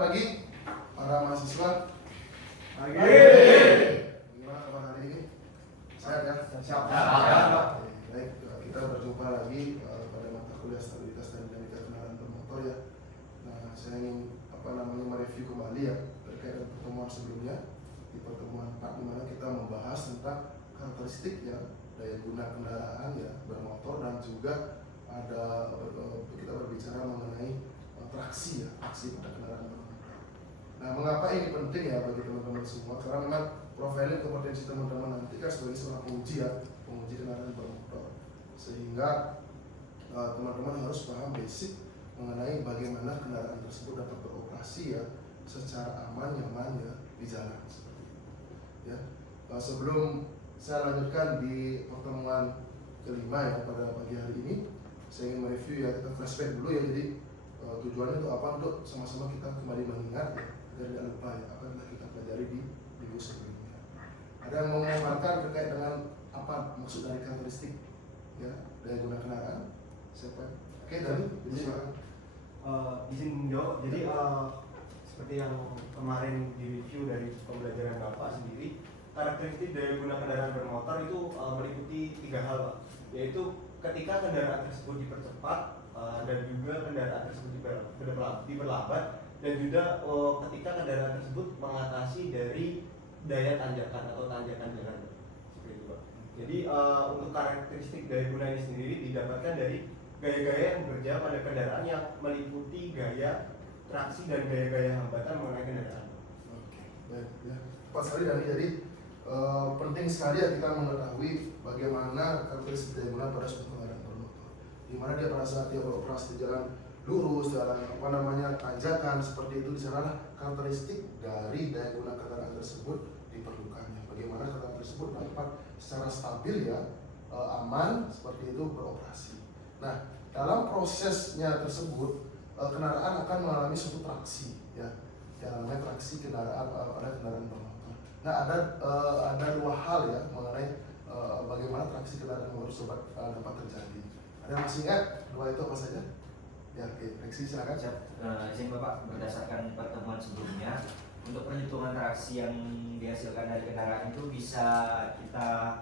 pagi para mahasiswa. Pagi. Gimana kabar hari ini? Sehat ya? Siap. Baik, kita berjumpa lagi pada mata kuliah stabilitas dan dinamika kendaraan bermotor ya. Nah, saya ingin mereview kembali ya terkait dengan pertemuan sebelumnya. Di pertemuan 4 di mana kita membahas tentang karakteristik ya daya guna kendaraan ya bermotor, dan juga ada kita berbicara mengenai traksi ya, traksi pada kendaraan bermotor. Nah, mengapa ini penting ya bagi teman-teman semua? Karena memang profiling kompetensi teman-teman nanti kan sebagai seorang penguji ya, penguji kendaraan bermotor, sehingga teman-teman harus paham basic mengenai bagaimana kendaraan tersebut dapat beroperasi ya secara aman, nyaman ya di jalan seperti itu. Ya, sebelum saya lanjutkan di pertemuan kelima ya pada pagi hari ini, saya ingin mereview ya, kita flashback dulu ya. Jadi tujuannya untuk apa? Untuk sama-sama kita kembali mengingat ya, agar tidak lupa ya apa yang telah kita pelajari di minggu sebelumnya. Ada yang mau mengungkapkan terkait dengan apa maksud dari karakteristik ya daya guna kendaraan? Siapa? Oke, dari silakan. Izin menjawab. Jadi seperti yang kemarin di review dari pembelajaran Bapak sendiri, karakteristik daya guna kendaraan bermotor itu meliputi 3 hal, Pak. Yaitu ketika kendaraan tersebut dipercepat, dan juga kendaraan tersebut diperlambat, dan juga ketika kendaraan tersebut mengatasi dari daya tanjakan atau tanjakan jalan, seperti itu, Pak. Jadi untuk karakteristik daya guna ini sendiri didapatkan dari gaya-gaya yang bekerja pada kendaraan yang meliputi gaya traksi dan gaya-gaya hambatan mengenai kendaraan. Oke, baik ya. Pas sekali dari jadi penting sekali ya kita mengetahui bagaimana karakteristik daya guna pada suatu kendaraan bermotor. Di mana dia pada saat dia beroperasi di jalan lurus, jalan tanjakan seperti itu, di sana karakteristik dari daya guna kendaraan tersebut diperlukannya. Bagaimana kendaraan tersebut dapat secara stabil ya, aman seperti itu beroperasi. Nah, dalam prosesnya tersebut kendaraan akan mengalami suatu traksi ya, yang namanya traksi kendaraan pada kendaraan bermotor. Nah, ada 2 hal ya mengenai bagaimana traksi kendaraan bermotor dapat terjadi. Ada yang masih ingat 2 itu apa saja? Ya, oke, Reksi silakan. Izin Bapak, berdasarkan pertemuan sebelumnya, untuk perhitungan traksi yang dihasilkan dari kendaraan itu bisa kita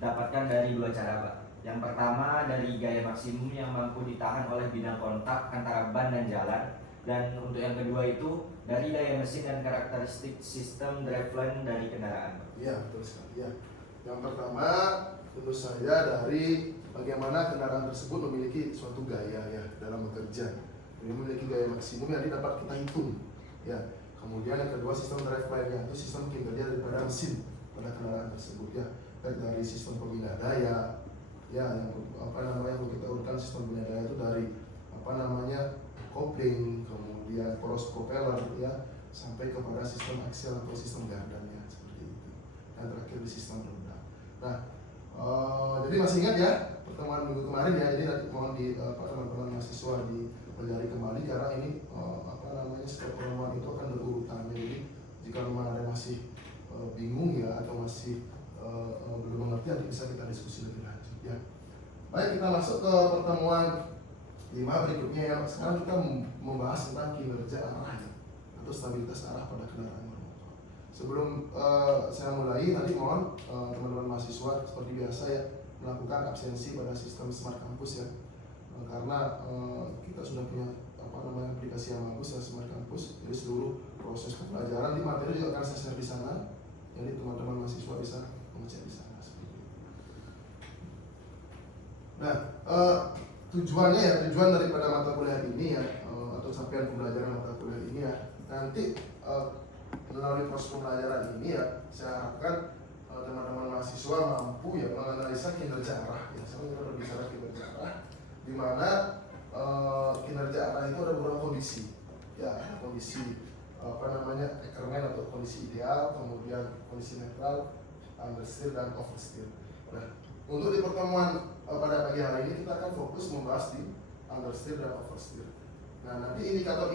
dapatkan dari 2 cara, Pak. Yang pertama dari gaya maksimum yang mampu ditahan oleh bidang kontak antara ban dan jalan, dan untuk yang kedua itu dari daya mesin dan karakteristik sistem driveline dari kendaraan. Iya, betul sekali ya. Yang pertama tentu saja dari bagaimana kendaraan tersebut memiliki suatu gaya ya dalam bekerja. Dia memiliki gaya maksimum yang dapat kita hitung ya. Kemudian yang kedua sistem driveline-nya, itu sistem kinerja daripada mesin pada kendaraan tersebut ya. Baik dari sistem pembina daya ya, yang kita urutkan sistem pembina daya itu dari kopling, kemudian poros propeller ya, sampai kepada sistem axial atau sistem gardannya seperti itu. Dan terakhir di sistem roda. Nah, jadi masih ingat ya pertemuan minggu kemarin ya. Jadi nanti mohon di teman-teman mahasiswa dipelajari kembali, karena ini setiap pertemuan itu akan berurutan. Jadi jika memang ada masih bingung ya atau masih belum mengerti, nanti bisa kita diskusi lebih lanjut ya. Baik, kita masuk ke pertemuan 5 berikutnya ya. Sekarang kita membahas tentang kinerja arah ya, atau stabilitas arah pada kendaraan bermotor. Sebelum saya mulai, nanti mohon teman-teman mahasiswa seperti biasa ya melakukan absensi pada sistem Smart Campus ya, karena kita sudah punya aplikasi yang bagus ya, Smart Campus. Jadi seluruh proses pembelajaran di materi juga akan saya share di sana. Jadi teman-teman mahasiswa bisa mengecek di sana. Nah, tujuan daripada mata kuliah ini ya, atau capaian pembelajaran mata kuliah ini ya, nanti melalui proses pembelajaran ini ya, saya harapkan teman-teman mahasiswa mampu ya menganalisa kinerja arah. Ya, saya ingin berbicara kinerja arah, di mana kinerja arah itu ada beberapa kondisi. Ya, ada kondisi Ackermann atau kondisi ideal, kemudian kondisi netral, understeer dan oversteer. Nah, untuk di pertemuan pada pagi hari ini kita akan fokus membahas di understeer dan oversteer. Nah, nanti indikator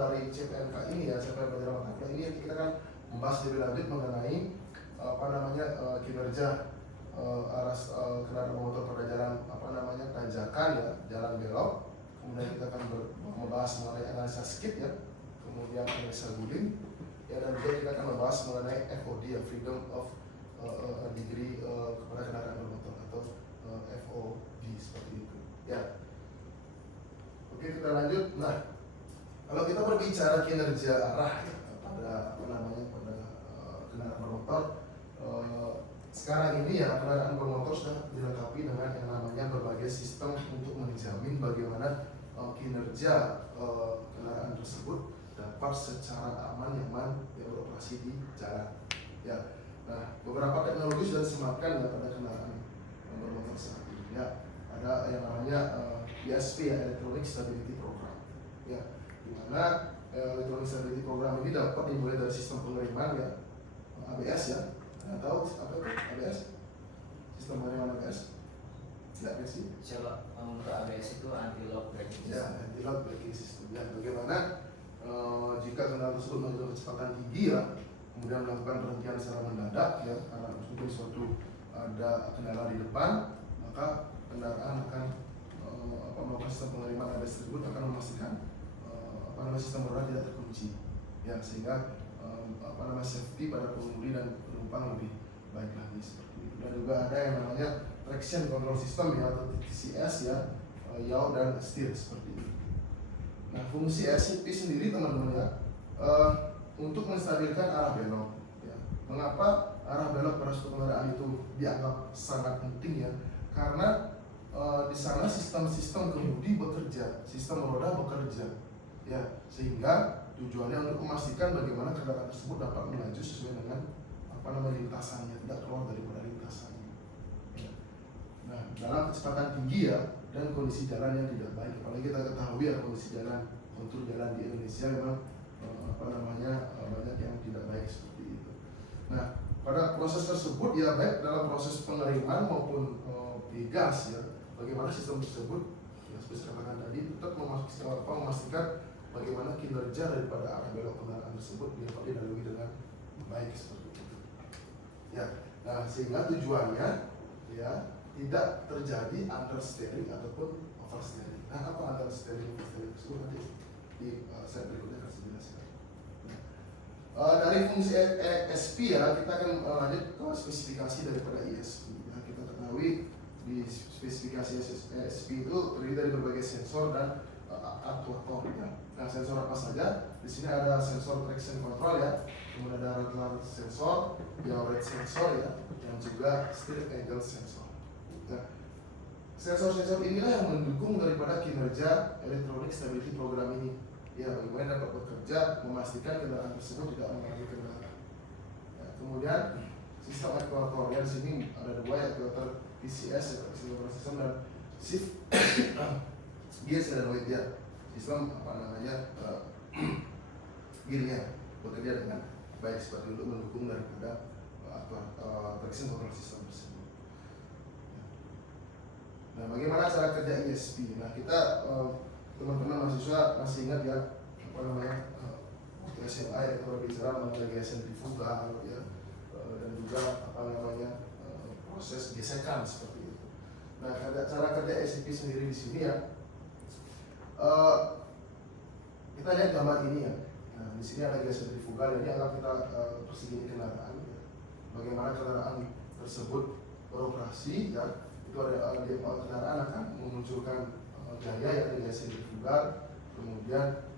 dari CPNK ini ya, capaian pembelajaran mata kuliah ini kita akan membahas lebih lanjut mengenai kinerja arah kendaraan bermotor pada jalan tanjakan ya, jalan belok. Kemudian kita akan membahas mengenai analisa skid ya. kemudian analisa guling, ya, dan juga kita akan membahas mengenai FOD, ya, Freedom of Degree kepada kendaraan bermotor atau FOD seperti itu. Ya, oke, kita lanjut. Nah, kalau kita berbicara kinerja arah, ya, pada pada kendaraan bermotor, sekarang ini ya kendaraan bermotor sudah dilengkapi dengan yang namanya berbagai sistem untuk menjamin bagaimana kinerja kendaraan tersebut dapat secara aman, nyaman beroperasi di jalan. Ya, nah, beberapa teknologi sudah disematkan ya pada kendaraan bermotor saat ini. Ya, ada yang namanya ESP, ya, Electronic Stability Program. Ya, di mana Electronic Stability Program ini dapat dimulai dari sistem pengiriman, ya, ABS, ya. Anda tahu apa itu ABS? Sistem pengiriman ABS? Ya, sih. Coba untuk ABS itu anti-lock braking system. Ya, anti-lock braking system. Ya, bagaimana jika kendaraan tersebut menunjukkan kecepatan tinggi, ya, kemudian melakukan berhentian secara mendadak, ya, karena mungkin suatu ada kendaraan di depan, maka kendaraan akan melakukan sistem pengiriman ABS tersebut akan memastikan sistem roda tidak terkunci, ya, sehingga safety pada pengemudi dan penumpang lebih baik lagi seperti itu. Dan juga ada yang namanya traction control system, ya, atau TCS, ya, yaw dan steer seperti itu. Nah, fungsi SCP sendiri, teman-teman, ya, untuk menstabilkan arah belok, ya. Mengapa arah belok pada suatu kendaraan itu dianggap sangat penting, ya? Karena di sana sistem kemudi bekerja, sistem roda bekerja, ya, sehingga tujuannya untuk memastikan bagaimana kendaraan tersebut dapat melaju sesuai dengan lintasannya, tidak keluar daripada lintasannya. Ya. Nah, dalam kecepatan tinggi, ya, dan kondisi jalan yang tidak baik, apalagi kita ketahui ya kondisi jalan, kontur jalan di Indonesia memang banyak yang tidak baik seperti itu. Nah, pada proses tersebut, ya, baik dalam proses pengiriman maupun gas, ya, bagaimana sistem tersebut, ya, seperti saya katakan tadi, tetap memastikan bagaimana kinerja daripada arah belok kendaraan tersebut dapat dilalui dengan baik seperti itu. Ya, nah, sehingga tujuannya, ya, tidak terjadi understeering ataupun oversteering. Nah, apa understeering oversteering tersebut nanti di slide berikutnya akan saya jelaskan. Dari fungsi ESP, ya, kita akan lanjut ke spesifikasi daripada ESP. Ya, kita ketahui di spesifikasi ESP itu terdiri dari berbagai sensor dan aktuator, ya. Nah, sensor apa saja? Di sini ada sensor traction control, ya, kemudian ada rudder sensor, yaw rate sensor, ya, dan juga steer angle sensor. Nah, sensor-sensor inilah yang mendukung daripada kinerja Electronic Stability Program ini. Ya, bagaimana dapat bekerja memastikan kendaraan tersebut tidak mengalami kendala. Ya, kemudian sistem aktuator, ya, di sini ada dua, aktuator PCS, sistem dan shift gear dan weight, ya. Sistem gearnya bekerja dengan baik seperti untuk mendukung daripada traction control system tersebut. Nah, bagaimana cara kerja ESP? Nah, kita teman-teman mahasiswa masih ingat, ya, waktu SMA itu berbicara mengenai gaya sentrifugal, ya, dan juga proses gesekan seperti itu. Nah, cara kerja ESP sendiri di sini, ya, kita lihat gambar ini, ya. Nah, di sini ada gaya sentrifugal, ini akan kita persegi kendaraan, ya. Bagaimana kendaraan tersebut beroperasi, ya, itu ada kendaraan akan memunculkan gaya, yakni gaya sentrifugal, kemudian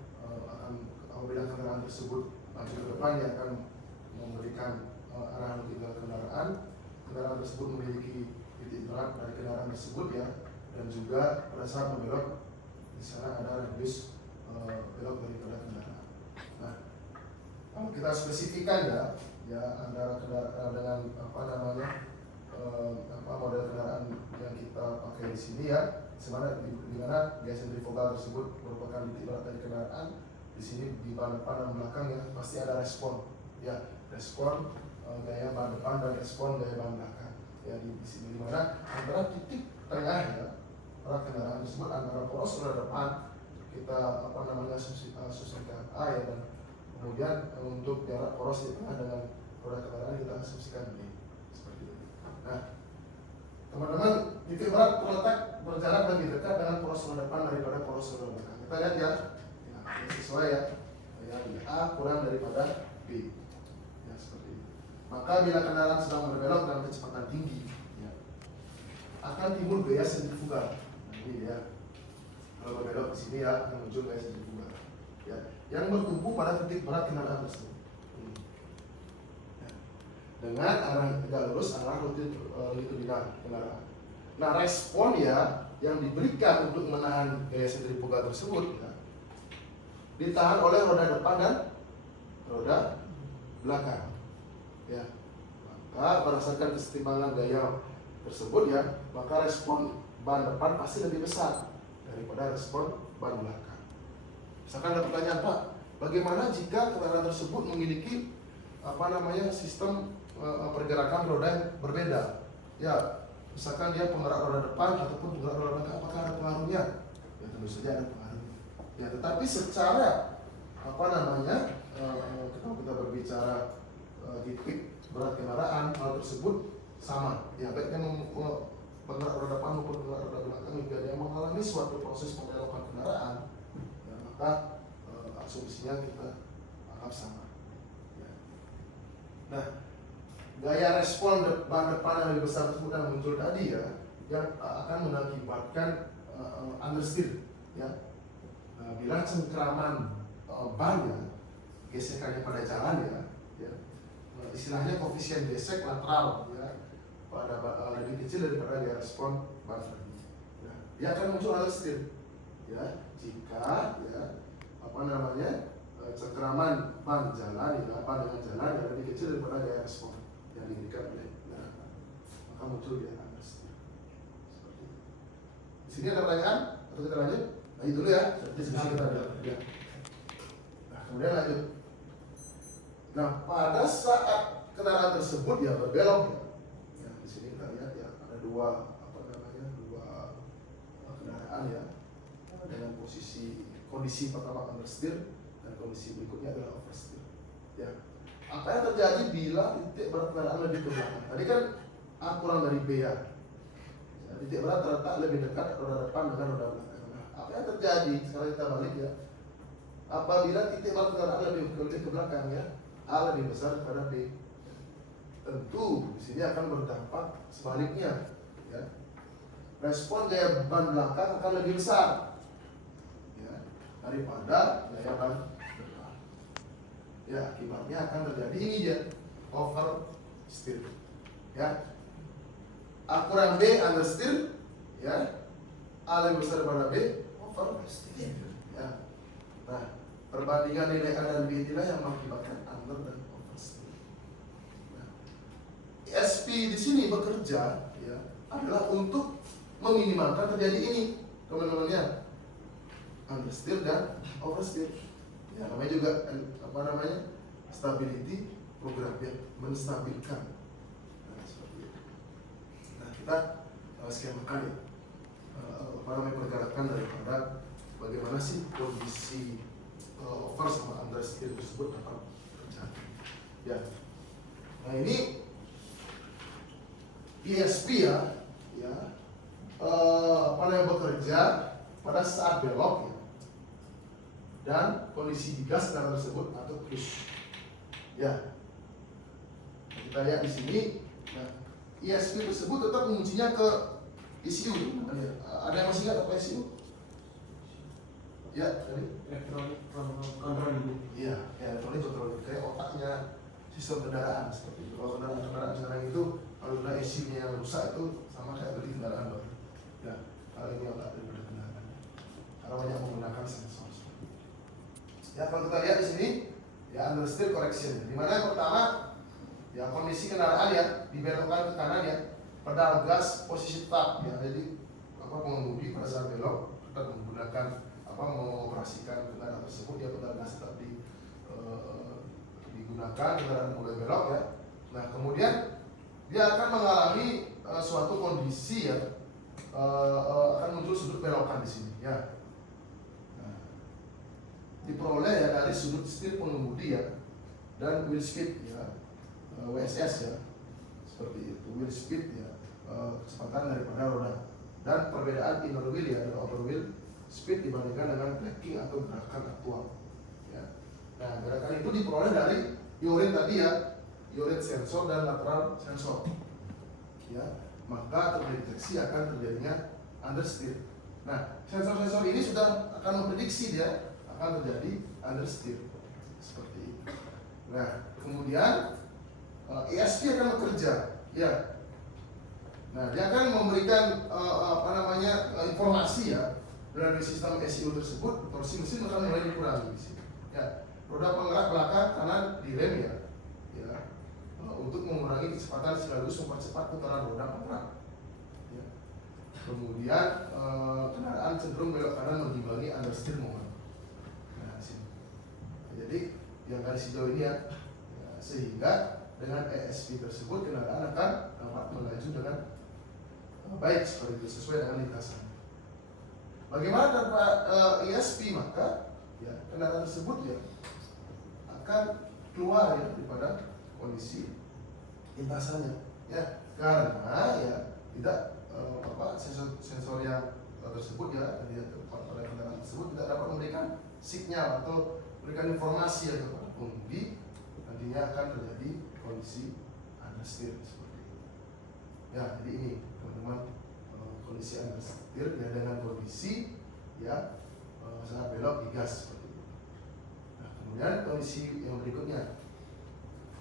apabila kendaraan tersebut maju ke depan, dia akan memberikan arahan untuk kendaraan tersebut memiliki titik berat dari kendaraan tersebut, ya, dan juga pada saat membelok di sana ada radius belok daripada kendaraan. Nah, kalau kita spesifikkan, ya, antara kendaraan dengan model kendaraan yang kita pakai di sini, ya, di mana gaya sentrifugal tersebut merupakan titik berat dari kendaraan. Di sini di ban depan dan belakang, ya, pasti ada respon, ya, respon gaya ban depan dan respon gaya ban belakang, ya, di sini, di mana antara titik tengah, ya, para kendaraan tersebut antara poros roda depan kita asumsikan A, ya, dan kemudian untuk jarak poros di tengah dengan roda kendaraan kita asumsikan B seperti itu. Nah, teman-teman, titik berat terletak berjarak lebih dekat dengan poros roda depan daripada poros roda belakang. Kita lihat, ya, sesuai, ya, ya, di A kurang daripada B, ya seperti itu. Maka bila kendaraan sedang berbelok dengan kecepatan tinggi, ya, akan timbul gaya sentrifugal. Nah, ini dia. Kalau berbelok di sini ya akan muncul gaya sentrifugal, ya, yang bertumpu pada titik berat kendaraan tersebut. Ya. Dengan arah tegak lurus arah longitudinal kendaraan. Nah, respon ya yang diberikan untuk menahan gaya sentrifugal tersebut ya, ditahan oleh roda depan dan roda belakang. Ya, maka berdasarkan kesetimbangan gaya tersebut ya, maka respon ban depan pasti lebih besar daripada respon ban belakang. Misalkan ada pertanyaan, Pak, bagaimana jika kendaraan tersebut memiliki sistem pergerakan roda yang berbeda? Ya, misalkan dia penggerak roda depan ataupun penggerak roda belakang, apakah ada pengaruhnya? Ya tentu saja ada pengaruhnya. Ya, tetapi secara kalau kita berbicara titik berat kendaraan, hal tersebut sama. Ya, baiknya penggerak roda depan maupun penggerak roda belakang jika dia mengalami suatu proses pembelokan kendaraan, ya, maka asumsinya kita anggap sama. Ya. Nah, gaya respon ban depan yang lebih besar tersebut yang muncul tadi ya, yang akan mengakibatkan understeer, ya. Bila cengkraman ban ya, gesekannya pada jalan ya, istilahnya koefisien gesek lateral ya, pada lebih kecil daripada gaya respon ban tadi. Ya, dia akan muncul understeer, ya, jika ya cengkraman ban jalan ya, ban dengan jalan yang lebih kecil daripada gaya respon yang diberikan oleh kendaraan, maka muncul dia understeer. Seperti itu. Di sini ada pertanyaan atau kita lanjut? Lanjut dulu ya. Diskusi kita ada. Ya. Nah, kemudian lanjut. Nah, pada saat kendaraan tersebut ya berbelok ya, di sini kita lihat ya ada dua kendaraan ya, dengan kondisi pertama understeer dan kondisi berikutnya adalah oversteer. Ya. Apa yang terjadi bila titik berat kendaraan lebih ke belakang? Tadi kan A kurang dari B ya. Titik berat terletak lebih dekat roda depan dengan roda belakang. Nah, apa yang terjadi? Sekarang kita balik ya. Apabila titik berat kendaraan lebih ke belakang ya, A lebih besar daripada B. Tentu di sini akan berdampak sebaliknya. Ya. Respon gaya ban belakang akan lebih besar ya, daripada gaya ban depan. Ya, akibatnya akan terjadi ini dia, oversteer. Ya, A kurang B understeer, ya, A lebih besar daripada B, oversteer. Ya, nah, perbandingan nilai A dan B inilah yang mengakibatkan under dan oversteer. Nah, ESP di sini bekerja, ya, adalah untuk meminimalkan terjadi ini, teman-temannya, understeer dan oversteer. Ya, namanya juga stability program ya, menstabilkan. Nah, seperti itu. Nah, kita skemakan ya, pergerakan daripada bagaimana sih kondisi over sama understeer tersebut dapat terjadi. Ya, nah ini ESP ya, bekerja pada saat belok ya, dan kondisi digas kendaraan tersebut atau cruise. Ya, nah, kita lihat di sini. Nah, ESP tersebut tetap menguncinya ke ECU. Ada yang masih ingat apa ECU? Ya, tadi Elektronik kontrol unit. iya, elektronik kontrol unit, kayak otaknya sistem kendaraan seperti itu. Kalau kendaraan sekarang itu, kalau udah ECU-nya yang rusak itu sama kayak beli kendaraan baru. Ya, hal ini otak daripada kendaraan. Karena banyak menggunakan sensor. Ya, kalau kita lihat di sini, ya understeer correction. Di mana yang pertama, ya kondisi kendaraan ya dibelokkan ke kanan ya, pedal gas posisi tetap ya. Jadi pengemudi pada saat belok tetap menggunakan mengoperasikan kendaraan tersebut ya, pedal gas tetap digunakan kendaraan mulai belok ya. Nah, kemudian dia akan mengalami suatu kondisi ya, akan muncul sudut belokan di sini ya. Nah, diperoleh ya dari sudut setir pengemudi ya dan wheel speed ya, WSS ya, seperti itu. Wheel speed ya, kecepatan daripada roda, dan perbedaan inner wheel ya dan outer wheel speed dibandingkan dengan tracking atau gerakan aktual ya. Nah, gerakan itu diperoleh dari yaw-rate tadi ya, yaw-rate sensor dan lateral sensor. Ya, maka terdeteksi akan terjadinya understeer. Nah, sensor-sensor ini sudah akan memprediksi dia akan terjadi understeer seperti itu. Nah, kemudian ESP akan bekerja, ya. Nah, dia akan memberikan informasi ya dari sistem SEO tersebut. Torsi mesin akan mulai dikurangi. Ya, roda penggerak belakang kanan direm ya, untuk mengurangi kecepatan sekaligus mempercepat putaran roda penggerak. Ya. Kemudian kendaraan cenderung belok kanan mengimbangi understeer moment. Nah, sini. Jadi yang garis hijau ini ya, sehingga dengan ESP tersebut kendaraan akan dapat melaju dengan baik seperti itu sesuai dengan lintasan. Bagaimana tanpa ESP maka ya kendaraan tersebut ya akan keluar ya daripada kondisi lintasannya ya, karena ya tidak sensor yang tersebut ya pada kendaraan tersebut tidak dapat memberikan sinyal atau memberikan informasi ya kepada pengemudi, nantinya akan terjadi kondisi understeer seperti itu. Ya, jadi ini teman-teman kondisi understeer ya dengan kondisi ya saat belok digas seperti itu. Nah, kemudian kondisi yang berikutnya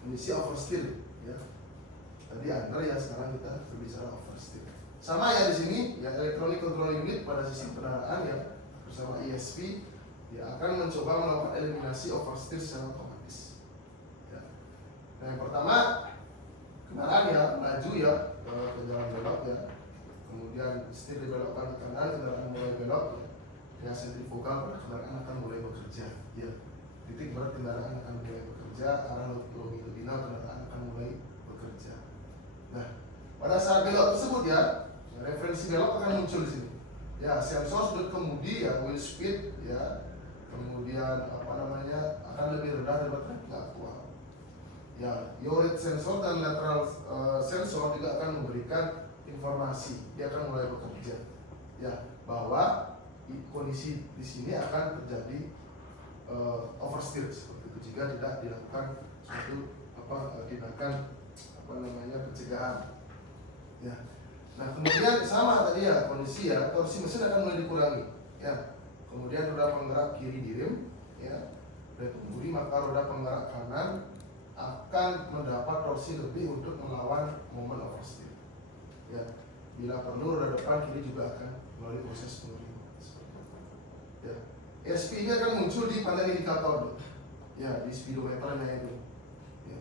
kondisi oversteer ya. Tadi under ya, sekarang kita berbicara oversteer. Sama ya di sini ya, electronic control unit pada sistem kendaraan ya bersama ESP ya akan mencoba melakukan eliminasi oversteer secara otomatis. Ya. Nah, yang pertama kendaraan ya melaju ya ke jalan belok ya, kemudian setir dibelokkan ke kanan, kendaraan mulai belok ya, sentrifugal pada kendaraan akan mulai bekerja ya. Titik berat kendaraan akan mulai bekerja, arah longitudinal kendaraan akan mulai bekerja. Nah, pada saat belok tersebut ya, referensi belok akan muncul di sini. Ya, sensor sudut kemudi ya, wheel speed ya, kemudian akan lebih rendah daripada traffic aktual. Ya, yaw-rate sensor dan lateral sensor juga akan memberikan informasi, dia akan mulai bekerja. Ya, bahwa kondisi di sini akan terjadi oversteer seperti itu jika tidak dilakukan suatu tindakan pencegahan. Ya. Nah, kemudian sama tadi ya kondisi ya, torsi mesin akan mulai dikurangi. Ya. Kemudian roda penggerak kiri direm ya. Dan pengemudi maka roda penggerak kanan akan mendapat torsi lebih untuk melawan momen oversteer. Ya. Bila perlu roda depan kiri juga akan melalui proses penurunan. Ya. ESP ini akan muncul di panel indikator. Ya, di speedometernya itu. Ya.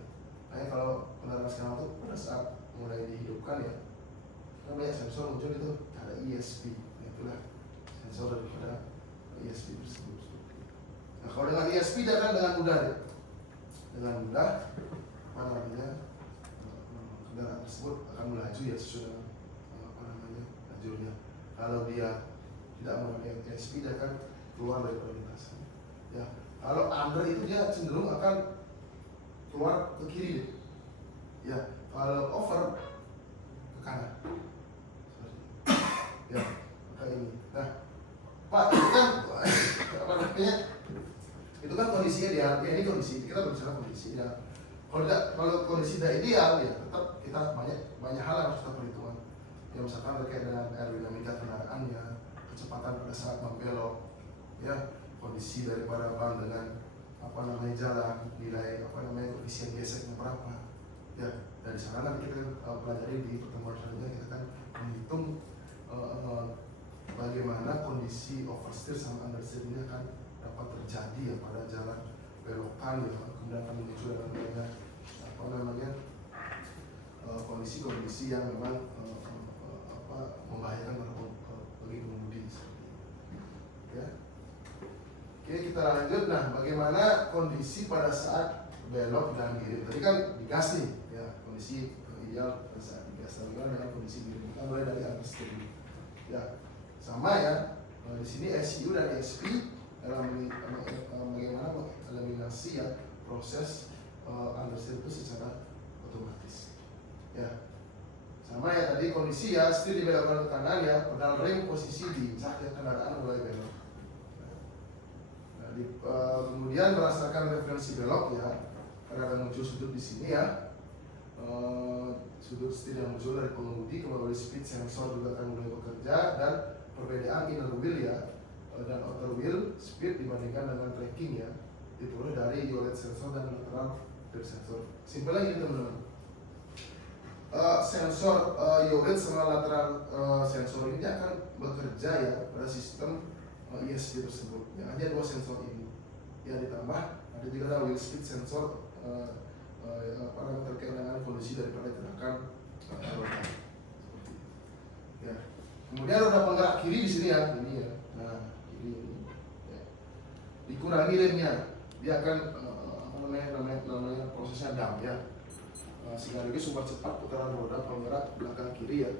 Nah, kalau kendaraan sekarang itu pada saat mulai dihidupkan ya, banyak sensor muncul itu ada ESP, itulah sensor daripada ESP tersebut. Nah, kalau dengan ESP datang dengan mudah ya, dengan mudah kendaraan tersebut akan melaju ya sesuai dengan lajurnya. Kalau dia tidak memakai ESP dia akan keluar dari lintasan. Ya, kalau under itu dia cenderung akan keluar ke kiri. Ya, kalau over ke kanan. Ya, kayak ini. Nah, Pak, itu kan itu kan kondisinya dia. Ya, ini kondisi. Kita berbicara kondisi ya. Kalau kondisi tidak ideal ya, tetap kita banyak hal yang harus kita perhitungkan. Ya, misalkan terkait dengan aerodinamika kendaraan ya, kecepatan pada saat membelok, ya, kondisi daripada ban dengan jalan, nilai koefisien geseknya berapa. Ya, dari sana nanti kita pelajari di pertemuan selanjutnya, kita akan menghitung bagaimana kondisi oversteer sama understeer ini akan dapat terjadi ya pada jalan belokan ya, kemudian akan muncul dengan kondisi-kondisi yang memang membahayakan bagi pengemudi seperti ini. Ya. Oke, kita lanjut. Nah, bagaimana kondisi pada saat belok dan giring? Tadi kan digas nih, ya kondisi ideal pada saat digas. Bagaimana dengan kondisi giring? Kita mulai dari understeer. Ya, sama ya. Di sini SU dan ESP dalam bagaimana eliminasi ya proses understeer itu secara otomatis. Ya, sama ya tadi kondisi ya setir dibelokkan ke kanan ya, pedal rem posisi diinjak ya, kendaraan mulai belok. Nah, Kemudian berdasarkan referensi belok ya, karena ada muncul sudut di sini ya, sudut setir yang muncul dari pengemudi melalui speed sensor juga akan mulai bekerja, dan perbedaan inner wheel ya dan outer wheel speed dibandingkan dengan tracking ya diperoleh dari yaw rate sensor dan lateral grip sensor. Simpelnya ini teman-teman, sensor yaw rate sama lateral sensor ini akan bekerja ya pada sistem ESP tersebut. Ya, hanya dua sensor ini. Ya, ditambah ada juga ada wheel speed sensor terkait dengan kondisi daripada gerakan roda. Ya. Kemudian roda penggerak kiri di sini ya, ini ya. Nah, kiri ini. Ya. Dikurangi remnya, dia akan namanya prosesnya dam ya. Sehingga lagi sumber cepat putaran roda penggerak belakang kiri ya,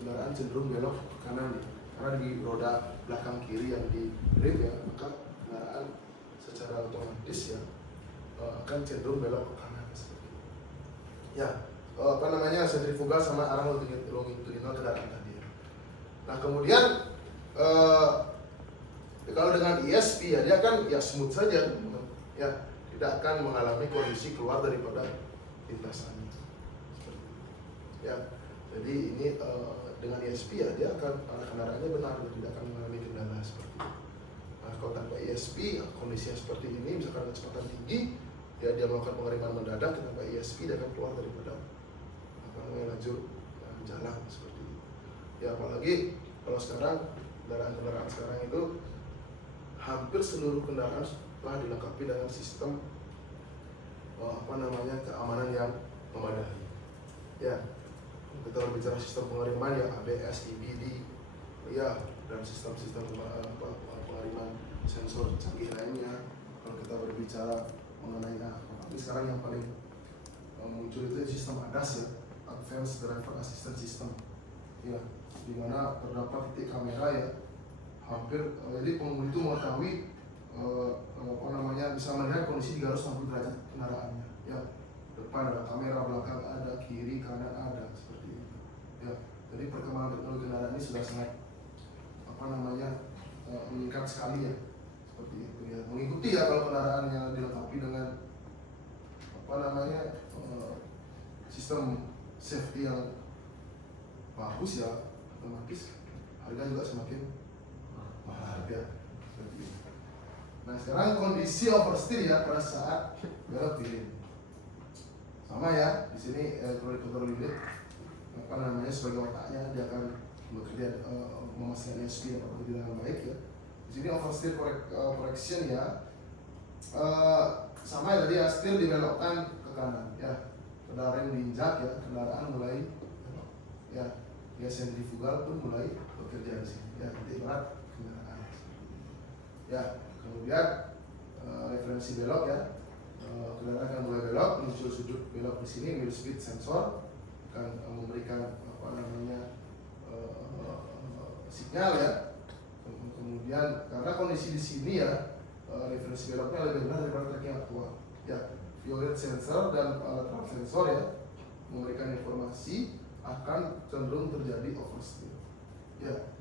kendaraan cenderung belok ke kanan ya. Karena di roda belakang kiri yang di rem ya, maka kendaraan secara otomatis ya akan cenderung belok ke kanan seperti itu. Ya, sentrifugal sama arah longitudinal kendaraan tadi ya. Nah kemudian kalau dengan ESP ya dia kan ya smooth saja teman-teman. Ya, tidak akan mengalami kondisi keluar daripada lintasannya. Ya, jadi ini dengan ESP ya dia akan arah kendaraannya benar, tidak akan mengalami kendala seperti itu. Nah, kalau tanpa ESP kondisinya seperti ini, misalkan kecepatan tinggi, ya dia melakukan pengiriman mendadak tanpa ESP dia akan keluar daripada lajur jalan seperti itu. Ya apalagi kalau sekarang kendaraan sekarang itu hampir seluruh kendaraan telah dilengkapi dengan sistem keamanan yang memadai. Ya, kita berbicara sistem pengiriman ya ABS, EBD, ya, dan sistem-sistem pengiriman sensor canggih lainnya. Kalau kita berbicara mengenai tapi sekarang yang paling muncul itu sistem ADAS ya, Advanced Driver Assistance System, ya, di mana terdapat titik kamera ya, hampir jadi pengemudi itu mengetahui bisa melihat kondisi 360 derajat kendaraannya, ya, depan ada kamera, belakang ada, kiri kanan ada, seperti itu, ya. Jadi perkembangan teknologi kendaraan ini sudah sangat meningkat sekali ya, seperti itu ya. Mengikuti ya kalau kendaraan yang dilengkapi dengan sistem safety yang bagus ya, otomatis harga juga semakin mahal ya. Nah sekarang kondisi oversteer ya pada saat belok kiri, sama ya di sini control unit sebagai otaknya dia akan bekerja memastikan ESP dapat bekerja dengan baik ya. Di sini oversteer correction ya, sama ya tadi ya, setir dibelokkan ke kanan ya, kendaraan diinjak ya, kendaraan mulai ya, sentrifugal pun mulai bekerja di sini ya, titik berat kendaraan ya. Kemudian referensi belok ya, kendaraan akan mulai belok, muncul sudut belok di sini, wheel speed sensor akan memberikan sinyal ya. Kemudian karena kondisi di sini ya, referensi beloknya lebih benar daripada tracking aktual ya, yaw rate sensor dan lateral sensor ya memberikan informasi akan cenderung terjadi oversteer ya.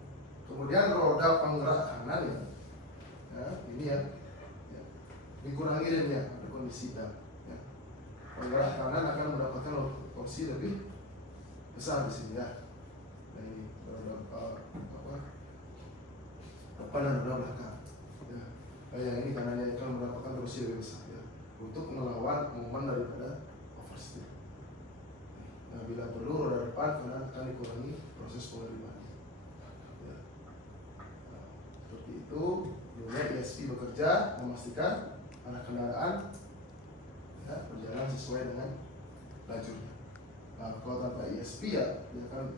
Kemudian roda penggerak kanan ya, ini ya, dikurangi remnya pada kondisi dam ya. Penggerak kanan akan mendapatkan porsi lebih besar di sini ya. Nah ini roda belakang ya. Yang ini kanannya akan mendapatkan porsi lebih besar ya, untuk melawan momen daripada oversteer. Nah bila perlu roda depan kanan akan dikurangi proses pengiriman ya. Nah, seperti itu. Kemudian ESP bekerja memastikan arah kendaraan ya, berjalan sesuai dengan lajurnya. Nah, kalau tanpa ESP ya dia akan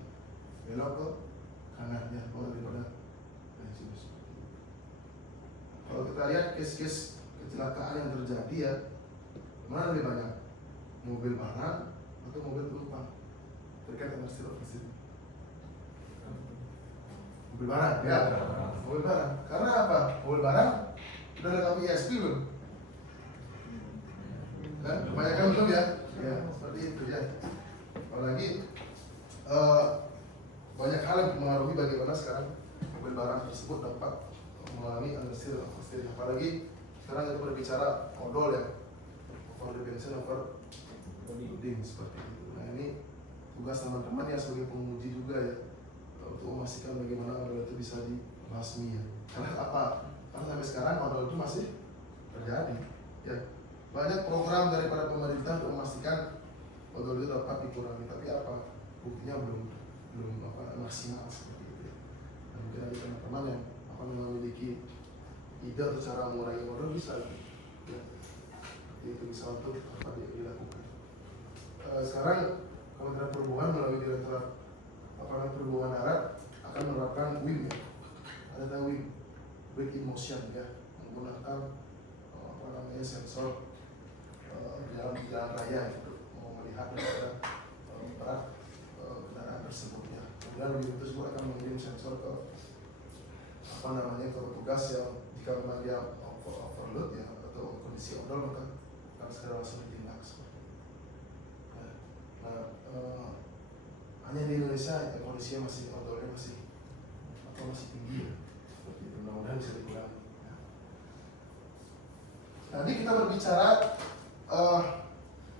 belok ke kanan ya, kalau daripada lajur. Kalau kita lihat case-case kecelakaan yang terjadi ya, mana lebih banyak, mobil barang atau mobil penumpang terkait dengan oversteer? Mobil barang ya, mobil barang. Karena apa? Mobil barang udah lengkap ESP belum? Kan? Kebanyakan belum ya? Ya, seperti itu ya. Apalagi banyak hal yang mempengaruhi bagaimana sekarang mobil barang tersebut dapat mengalami understeer, oversteer. Apalagi sekarang berbicara odol ya, over the bensin, over loading seperti itu. Nah ini tugas teman-teman ya sebagai penguji juga ya, untuk memastikan bagaimana odol itu bisa dibasmi ya. Karena apa? Karena sampai sekarang odol itu masih terjadi ya. Banyak program daripada pemerintah untuk memastikan odol itu dapat dikurangi, tapi apa? Buktinya belum maksimal seperti itu ya. Dan mungkin ada teman-teman yang memiliki ide atau cara mengurangi odol bisa ya. Itu bisa untuk dilakukan. Sekarang Kementerian Perhubungan melalui Direktorat Perhubungan Darat akan menerapkan WIM ya. Ada WIM, Weight in Motion ya, menggunakan sensor di jalan raya untuk melihat daripada berat kendaraan tersebut ya. Kemudian WIM itu juga akan mengirim sensor ke ke petugas yang jika memang dia overload ya atau kondisi odol, maka harus segera langsung ditindak. Hanya di Indonesia ya, kondisinya masih odolnya masih tinggi ya. Mudah-mudahan bisa dikurangi. Ya. Tadi kita berbicara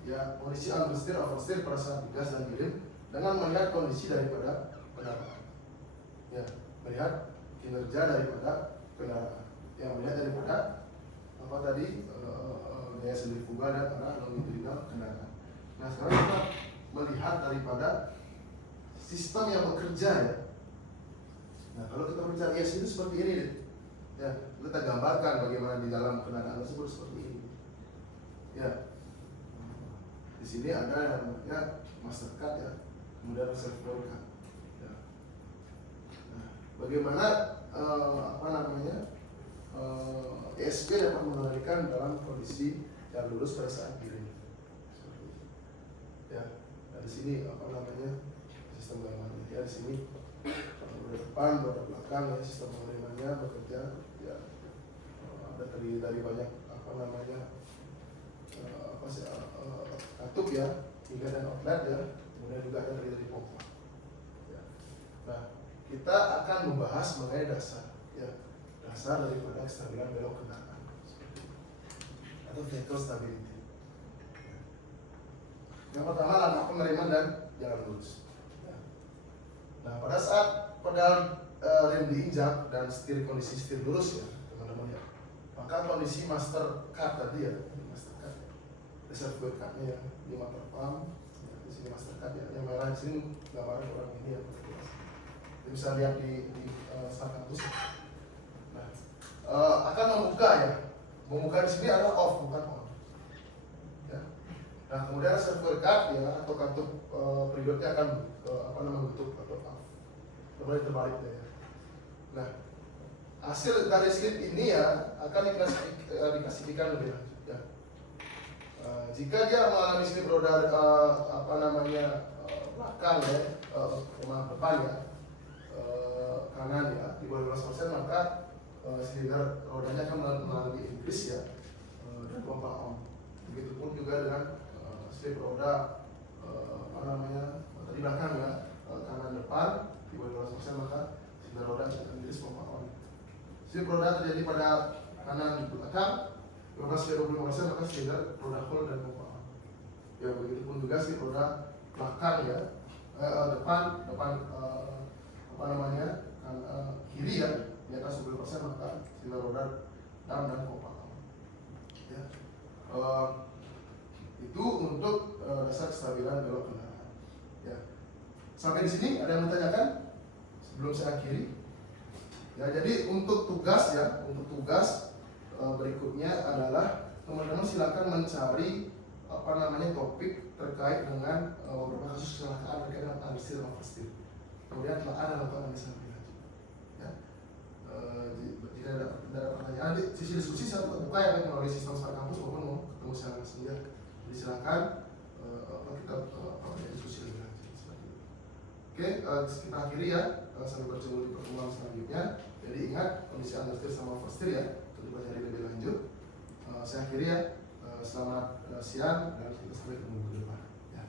ya kondisi understeer, oversteer pada saat digas dan giring dengan melihat kondisi daripada kendaraan. Ya, melihat kinerja daripada kendaraan. Yang melihat daripada apa tadi daya sentrifugal dan longitudinal kendaraan. Nah sekarang kita melihat daripada sistem yang bekerja ya. Nah kalau kita bicara ESG itu seperti ini deh. Ya, kita gambarkan bagaimana di dalam kendaraan tersebut seperti ini. Ya, di sini ada yang namanya Mastercard ya, kemudian Reservoir Card. Ya. Nah, bagaimana ESP dapat mengendalikan dalam kondisi yang lurus pada saat giring. Ya, nah, di sini sistem gambarnya. Ya di sini roda depan, roda belakang ya, sistem pengeremannya bekerja ya, ada terdiri dari banyak katup ya, inlet dan outlet ya, kemudian juga ada terdiri dari pompa. Ya. Nah, kita akan membahas mengenai dasar daripada kestabilan belok kendaraan atau vehicle stability. Yang pertama langkah pengereman dan jalan lurus. Nah, pada saat pedal rem diinjak dan kondisi setir lurus ya teman-teman ya, maka kondisi master card tadi ya, reservoir cardnya ya, di motor pump ya, di sini master card ya, yang merah di sini gambarnya orang ini ya, kita bisa lihat di slide kampus. Nah, akan membuka di sini adalah off bukan on. Ya. Nah, kemudian reservoir card ya atau kartu periodnya akan tutup atau off. Kembali terbalik ya. Nah, hasil dari slip ini ya akan diklasifikasikan lebih lanjut ya. Jika dia mengalami slip roda belakang ya, depan ya, kanan ya di bawah 12%, maka silinder rodanya akan mengalami increase ya dan pompa on. Begitupun juga dengan slip roda di belakang ya, kanan depan di bawah 12%, maka silinder roda akan increase pompa on. Slip roda terjadi pada kanan di belakang 15-20%, maka silinder roda hold dan pompa on. Ya begitupun juga slip roda belakang ya, depan kiri ya di atas 10%, maka silinder roda down dan pompa on. Ya. Itu untuk dasar kestabilan belok kendaraan. Ya. Sampai di sini ada yang bertanyakan sebelum saya akhiri. Ya, jadi untuk tugas berikutnya adalah teman-teman silakan mencari topik terkait dengan beberapa kasus kecelakaan terkait dengan understeer dan oversteer. Kemudian telah ada lakukan analisa lebih lanjut. Ya. Jika ada pertanyaan di sisi diskusi saya buka ya melalui sistem Smart Campus maupun mau ketemu secara langsung ya. Jadi silakan kita diskusi lebih lanjut seperti itu. Oke, kita akhiri ya, sampai bertemu di pertemuan selanjutnya. Jadi ingat kondisi understeer sama oversteer ya untuk dipelajari lebih lanjut. Saya akhiri ya. Selamat siang dan kita sampai ketemu minggu depan. Ya.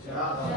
Siap.